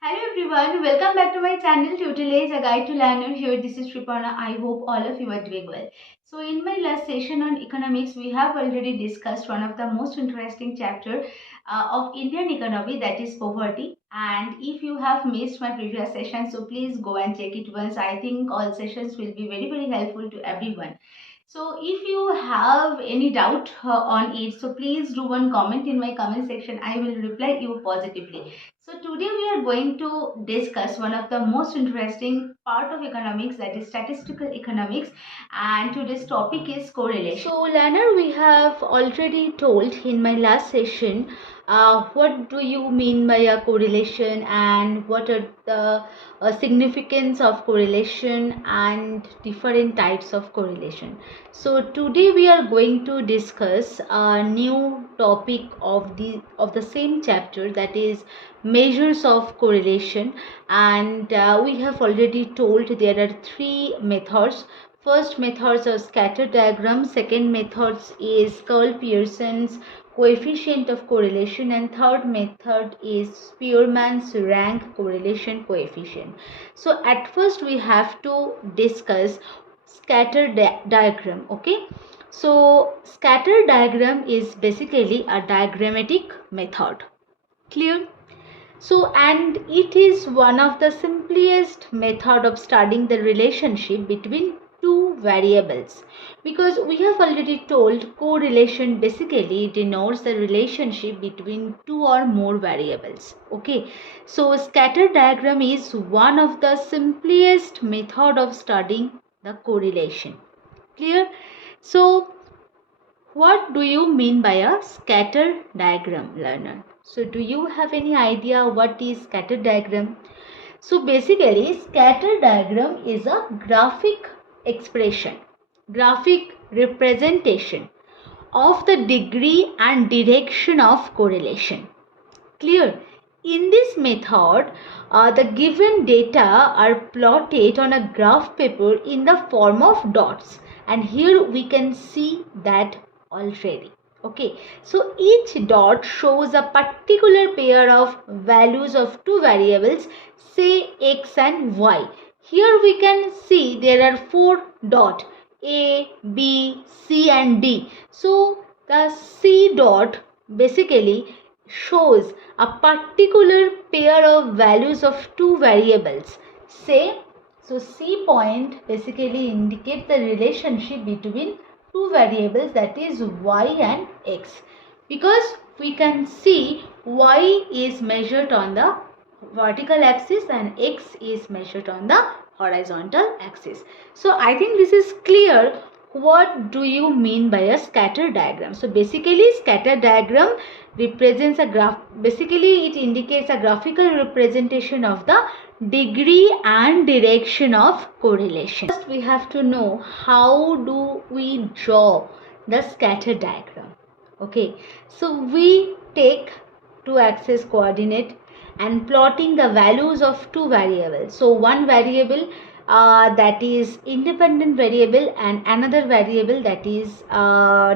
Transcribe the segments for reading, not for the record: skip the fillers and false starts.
Hello everyone, welcome back to my channel Tutelage, a guide to learner. Here, this is Sriparna. I hope all of you are doing well. So in my last session on economics, we have already discussed one of the most interesting chapter of Indian economy, that is poverty. And if you have missed my previous session, so please go and check it once. I think all sessions will be very helpful to everyone. So if you have any doubt on it, so please do one comment in my comment section. I will reply you positively. So today we are going to discuss one of the most interesting part of economics, that is statistical economics, and today's topic is correlation. So learner, we have already told in my last session what do you mean by a correlation and what are the significance of correlation and different types of correlation. So today we are going to discuss a new topic of the same chapter, that is measures of correlation. And we have already told there are three methods. First methods are scatter diagram, second methods is Karl Pearson's coefficient of correlation, and third method is Spearman's rank correlation coefficient. So at first we have to discuss scatter diagram. Okay, so scatter diagram is basically a diagrammatic method. Clear? So, and it is one of the simplest method of studying the relationship between two variables, because we have already told correlation basically denotes the relationship between two or more variables. Okay, so scatter diagram is one of the simplest method of studying the correlation. Clear? So what do you mean by a scatter diagram, learner? So do you have any idea what is scatter diagram? So basically scatter diagram is a graphic expression, graphic representation of the degree and direction of correlation. Clear? In this method, the given data are plotted on a graph paper in the form of dots, and here we can see that already. Okay, so each dot shows a particular pair of values of two variables, say x and y. Here we can see there are four dots, A, B, C and D. So the C dot basically shows a particular pair of values of two variables, say. So C point basically indicates the relationship between two variables, that is y and x, because we can see y is measured on the vertical axis and x is measured on the horizontal axis. So I think this is clear. What do you mean by a scatter diagram? So basically scatter diagram represents a graph, basically it indicates a graphical representation of the degree and direction of correlation. First we have to know how do we draw the scatter diagram. Okay, so we take two axis coordinate and plotting the values of two variables. So one variable that is independent variable and another variable that is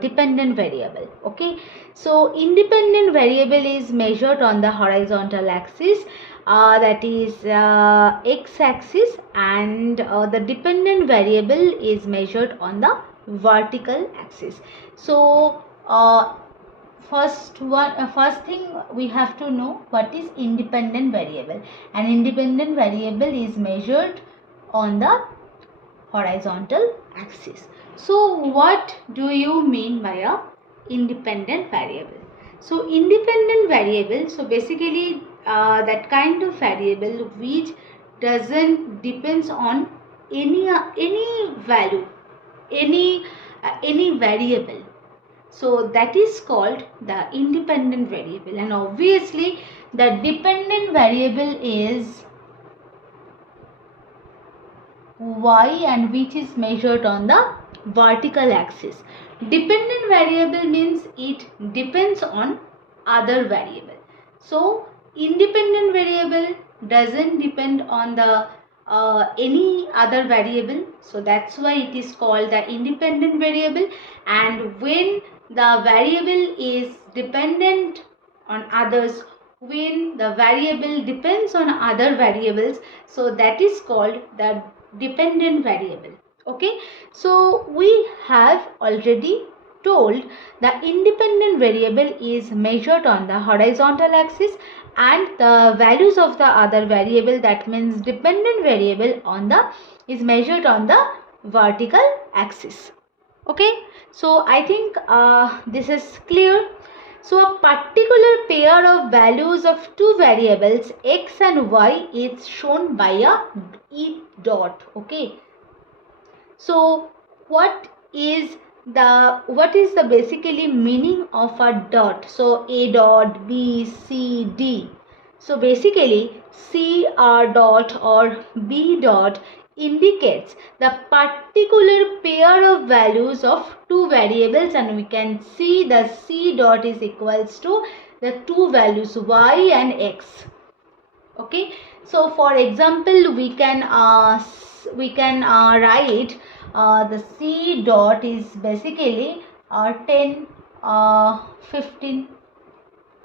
dependent variable. Okay, so independent variable is measured on the horizontal axis, that is x axis, and the dependent variable is measured on the vertical axis. So first thing we have to know what is independent variable. An independent variable is measured on the horizontal axis. So what do you mean by a independent variable? So independent variable, so basically that kind of variable which doesn't depends on any value, any variable. So that is called the independent variable, and obviously the dependent variable is y, and which is measured on the vertical axis. Dependent variable means it depends on other variable. So independent variable doesn't depend on the any other variable, so that's why it is called the independent variable. And when the variable is dependent on others, when the variable depends on other variables, so that is called the dependent variable. Okay, so we have already told the independent variable is measured on the horizontal axis and the values of the other variable, that means dependent variable, on the is measured on the vertical axis. Okay, so I think this is clear. So a particular pair of values of two variables x and y is shown by a e dot. Okay, so what is the basically meaning of a dot? So a dot, b, c, d. So basically c dot or b dot indicates the particular pair of values of two variables, and we can see the c dot is equals to the two values y and x. Okay, so for example we can write the c dot is basically 10 15.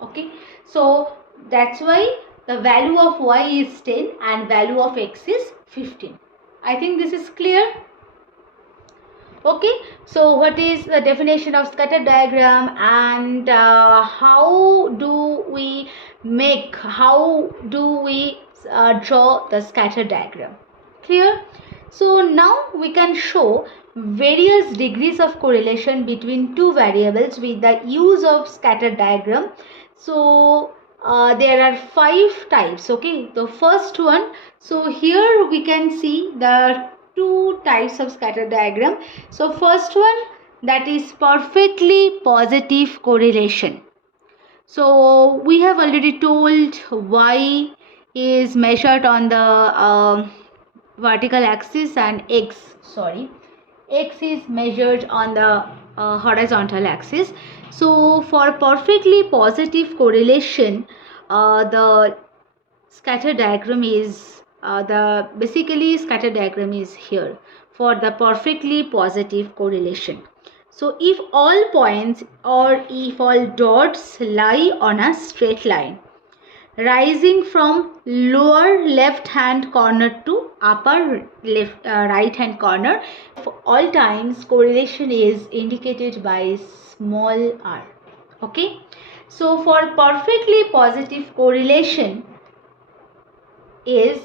Okay, so that's why the value of y is 10 and value of x is 15. I think this is clear. Okay, so what is the definition of scatter diagram, and how do we draw the scatter diagram? Clear? So now we can show various degrees of correlation between two variables with the use of scatter diagram. So there are 5 types. Okay, the first one, so here we can see the two types of scatter diagram. So first one, that is perfectly positive correlation. So we have already told y is measured on the vertical axis and x is measured on the horizontal axis. So for perfectly positive correlation, the scatter diagram is scatter diagram is here for the perfectly positive correlation. So if all points or if all dots lie on a straight line rising from lower left hand corner to upper left right hand corner, for all times correlation is indicated by small r. Okay, so for perfectly positive correlation is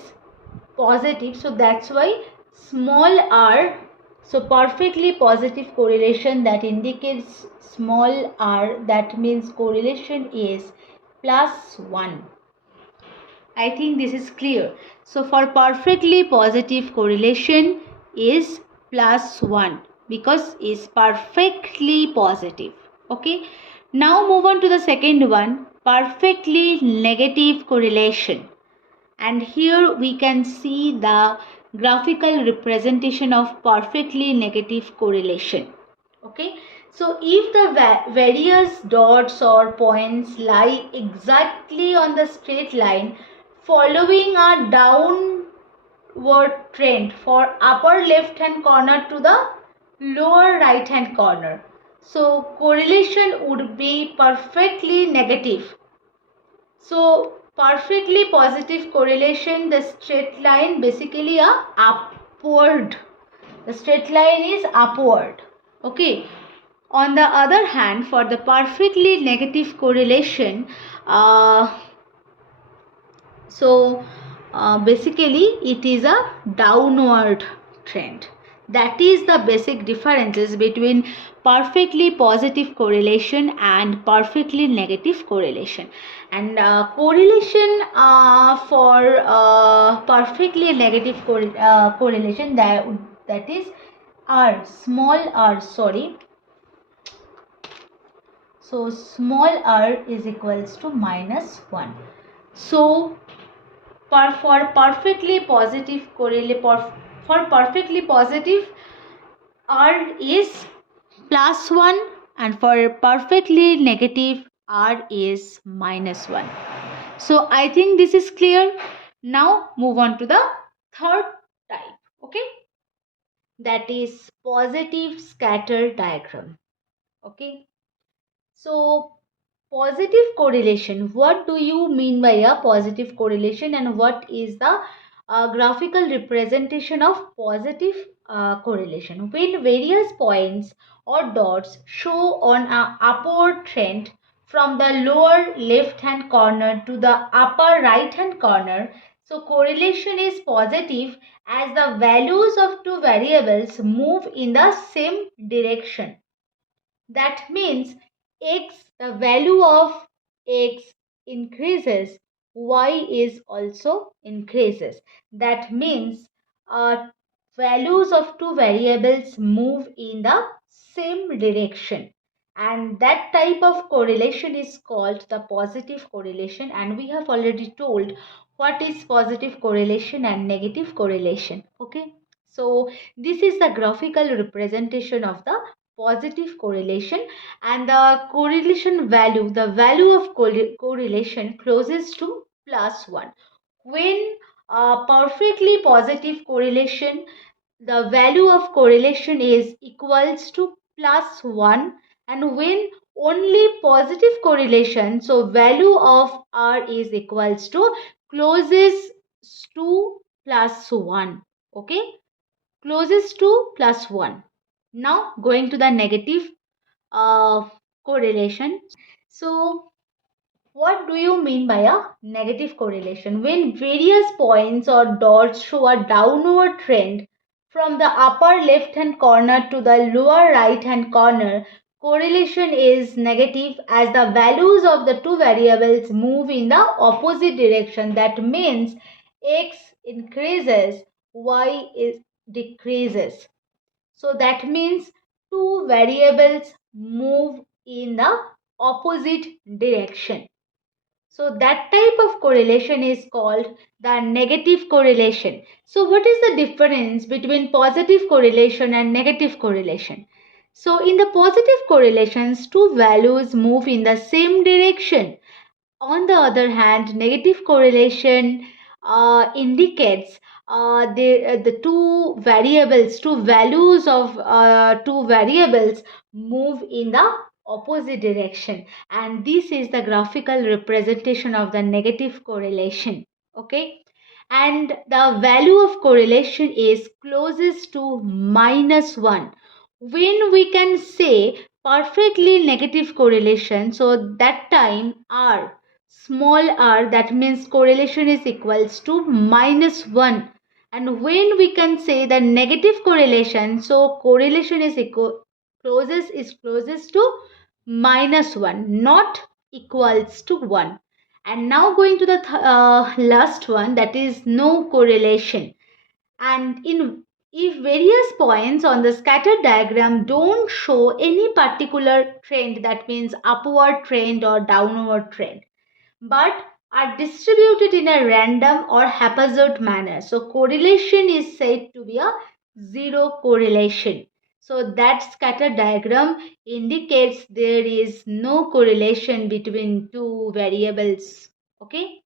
positive, so that's why small r. So perfectly positive correlation that indicates small r, that means correlation is +1. I think this is clear. So for perfectly positive correlation is +1 because is perfectly positive. Okay, now move on to the second one, perfectly negative correlation. And here we can see the graphical representation of perfectly negative correlation. Okay, so if the various dots or points lie exactly on the straight line following a downward trend for upper left hand corner to the lower right hand corner, so correlation would be perfectly negative. So perfectly positive correlation, the straight line basically a upward. The straight line is upward. Okay. On the other hand, for the perfectly negative correlation, basically it is a downward trend. That is the basic differences between perfectly positive correlation and perfectly negative correlation. And correlation for perfectly negative correlation, that is r, small r, sorry. So small r is equals to -1. So for perfectly positive for perfectly positive, r is +1, and for perfectly negative, r is -1. So I think this is clear. Now move on to the third type. Okay, that is positive scatter diagram. Okay, so positive correlation. What do you mean by a positive correlation, and what is the graphical representation of positive correlation? When various points or dots show on an upward trend from the lower left hand corner to the upper right hand corner, so correlation is positive as the values of two variables move in the same direction. That means x, the value of x increases, y is also increases. That means values of two variables move in the same direction, and that type of correlation is called the positive correlation. And we have already told what is positive correlation and negative correlation. Okay, so this is the graphical representation of the positive correlation, and the correlation value, the value of correlation closes to +1. When perfectly positive correlation, the value of correlation is equals to +1, and when only positive correlation, so value of r is equals to closest to +1. Okay, closest to +1. Now going to the negative correlation. So what do you mean by a negative correlation? When various points or dots show a downward trend from the upper left hand corner to the lower right hand corner, correlation is negative as the values of the two variables move in the opposite direction. That means x increases, y is decreases. So that means two variables move in the opposite direction. So that type of correlation is called the negative correlation. So what is the difference between positive correlation and negative correlation? So in the positive correlations, two values move in the same direction. On the other hand, negative correlation indicates the two values of two variables move in the opposite direction, and this is the graphical representation of the negative correlation. Okay, and the value of correlation is closest to -1. When we can say perfectly negative correlation, so that time r, small r, that means correlation is equals to -1. And when we can say the negative correlation, so correlation is closest to -1, not equals to 1. And now going to the last one, that is no correlation. And if various points on the scatter diagram don't show any particular trend, that means upward trend or downward trend, but are distributed in a random or haphazard manner, so correlation is said to be a zero correlation. So that scatter diagram indicates there is no correlation between two variables. Okay,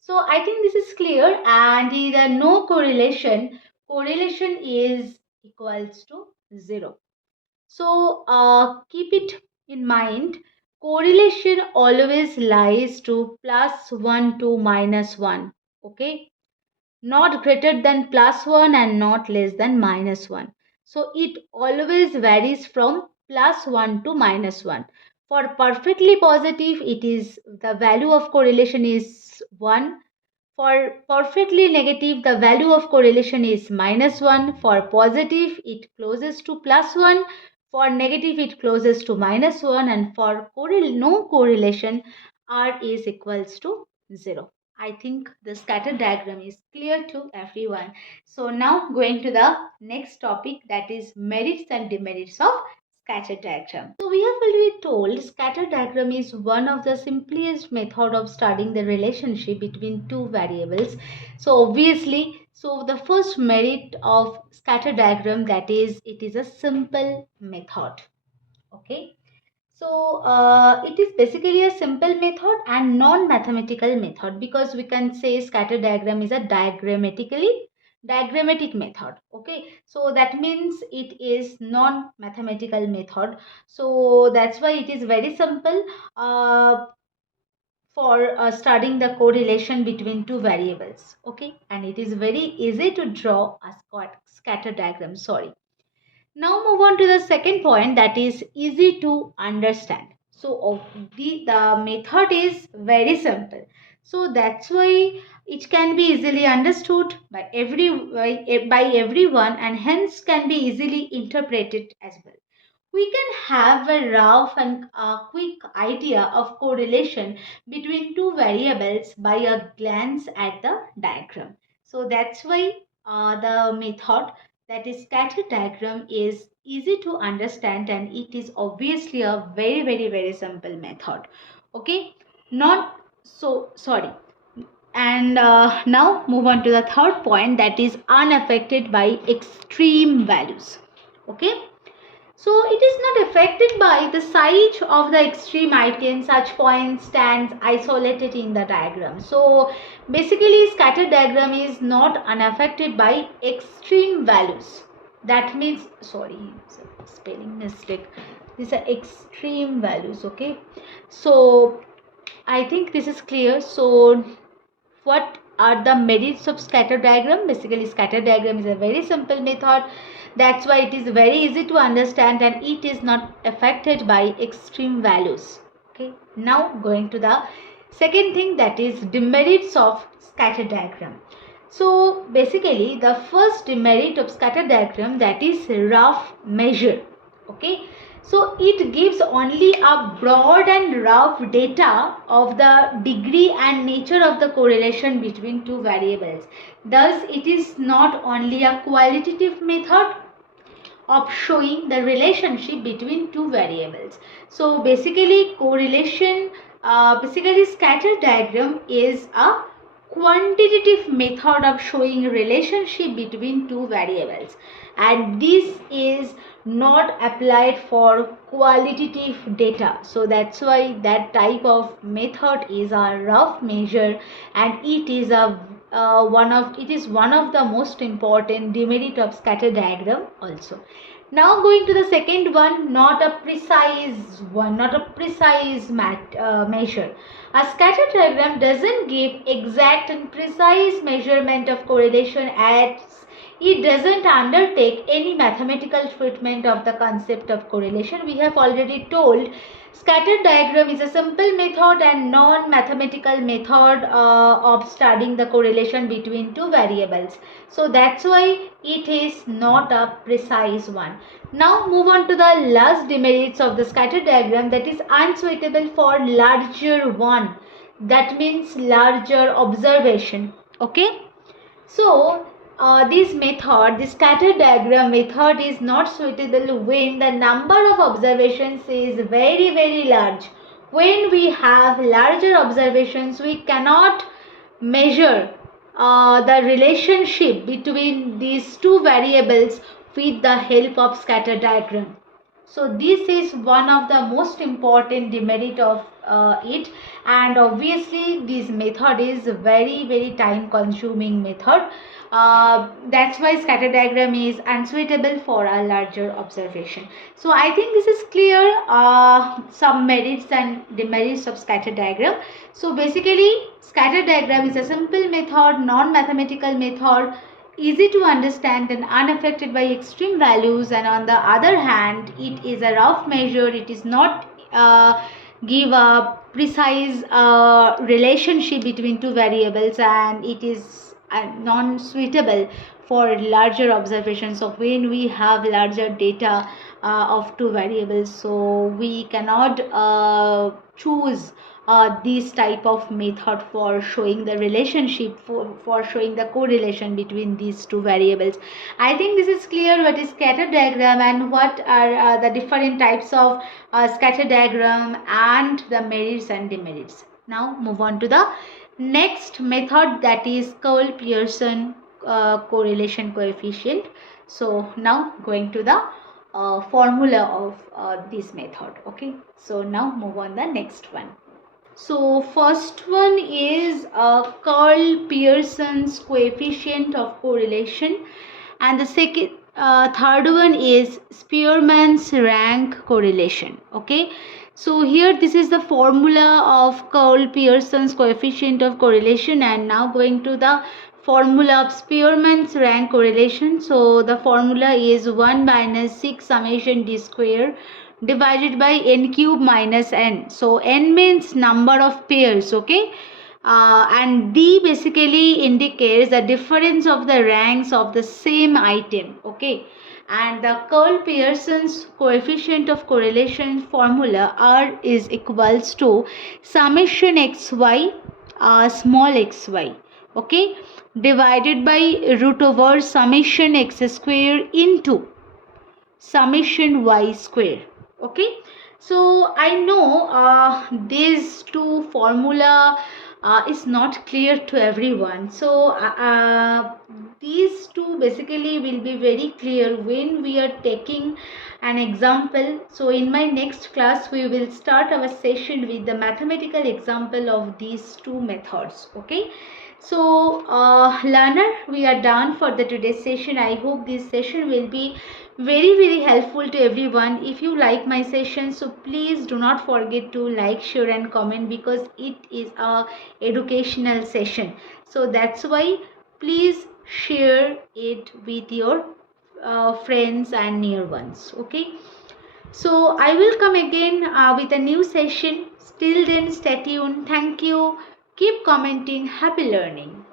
so I think this is clear, and the no correlation, correlation is equals to 0. So keep it in mind, correlation always lies to +1 to -1. Okay, not greater than +1 and not less than -1. So it always varies from +1 to -1. For perfectly positive, it is the value of correlation is 1. For perfectly negative, the value of correlation is -1. For positive, it closes to +1. For negative, it closes to -1. And for no correlation, R is equals to 0. I think the scatter diagram is clear to everyone. So now going to the next topic, that is merits and demerits of scatter diagram. So we have already told scatter diagram is one of the simplest method of studying the relationship between two variables. So obviously, so the first merit of scatter diagram, that is it is a simple method. Okay. So it is basically a simple method and non-mathematical method, because we can say scatter diagram is a diagrammatically diagrammatic method. Okay, so that means it is non-mathematical method. So that's why it is very simple for studying the correlation between two variables. Okay, and it is very easy to draw a scatter diagram. Sorry. Now move on to the second point, that is easy to understand. So the method is very simple. So that's why it can be easily understood by everyone, and hence can be easily interpreted as well. We can have a rough and quick idea of correlation between two variables by a glance at the diagram. So that's why the method, that is scatter diagram, is easy to understand, and it is obviously a very simple method. Okay, not so sorry. And now move on to the third point, that is unaffected by extreme values. Okay, so it is not affected by the size of the extreme item. Such point stands isolated in the diagram. So basically scatter diagram is not unaffected by extreme values. That means, sorry, spelling mistake. These are extreme values. Okay, so I think this is clear. So what are the merits of scatter diagram? Basically scatter diagram is a very simple method. That's why it is very easy to understand, and it is not affected by extreme values. Okay, now going to the second thing, that is demerits of scatter diagram. So basically the first demerit of scatter diagram, that is rough measure. Okay, so it gives only a broad and rough data of the degree and nature of the correlation between two variables. Thus it is not only a qualitative method of showing the relationship between two variables. So basically basically scatter diagram is a quantitative method of showing relationship between two variables, and this is not applied for qualitative data. So that's why that type of method is a rough measure, and it is one of the most important demerit of scatter diagram also. Now going to the second one, not a precise measure. A scatter diagram doesn't give exact and precise measurement of correlation, as it doesn't undertake any mathematical treatment of the concept of correlation. We have already told scatter diagram is a simple method and non-mathematical method of studying the correlation between two variables. So that's why it is not a precise one. Now move on to the last demerits of the scatter diagram, that is unsuitable for larger one. That means larger observation. Okay. So this scatter diagram method is not suitable when the number of observations is very large. When we have larger observations, we cannot measure the relationship between these two variables with the help of scatter diagram. So this is one of the most important demerit of it, and obviously this method is very time consuming method. That's why scatter diagram is unsuitable for a larger observation. So I think this is clear, some merits and demerits of scatter diagram. So basically scatter diagram is a simple method, non-mathematical method, easy to understand and unaffected by extreme values, and on the other hand it is a rough measure. It is not give a precise relationship between two variables, and it is non-suitable for larger observations. So when we have larger data of two variables, so we cannot choose this type of method for showing the relationship, for showing the correlation between these two variables. I think this is clear what is scatter diagram and what are the different types of scatter diagram and the merits and demerits. Now move on to the next method, that is Karl Pearson correlation coefficient. So now going to the formula of this method. Okay, so now move on the next one. So first one is Karl Pearson's coefficient of correlation, and the third one is Spearman's rank correlation. Okay, so here this is the formula of Karl Pearson's coefficient of correlation, and now going to the formula of Spearman's rank correlation. So the formula is 1 minus 6 summation d square divided by n cube minus n. So n means number of pairs, okay, and d basically indicates the difference of the ranks of the same item, okay. And the Karl Pearson's coefficient of correlation formula R is equals to summation xy small xy, okay, divided by root over summation x square into summation y square. Okay, so I know these two formula is not clear to everyone, so these two basically will be very clear when we are taking an example. So in my next class we will start our session with the mathematical example of these two methods. Okay, so learner, we are done for the today's session. I hope this session will be very helpful to everyone. If you like my session, so please do not forget to like, share and comment, because it is a educational session. So that's why please share it with your friends and near ones. Okay, so I will come again with a new session. Till then, stay tuned. Thank you. Keep commenting. Happy learning.